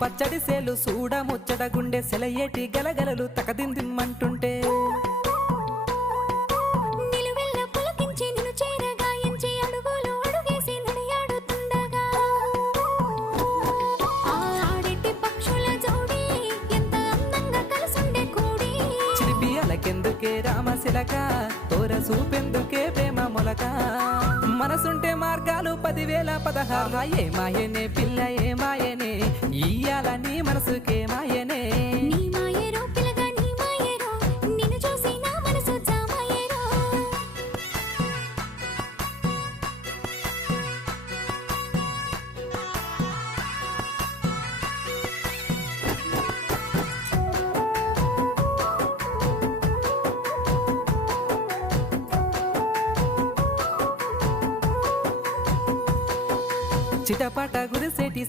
పచ్చడి సేలు సూడ ముచ్చట గుండె సెలయేటి గలగలలు తకదిందిమ్మంటుంటే చిలిపియలకెందుకే రామశిలక తోర సూపెందుకే ప్రేమ మొలక మనసుంటే మార్గాలు 10,016 ఏ మాయనే పిల్ల ఏ మాయనే ఇయ్యాల నీ మనసుకే మాయనే నీ మాయేరో పిల్లగా నీ మాయేరో నిన్ను చూసి నా మనసు జామాయేరో చిటపట గురిసేటి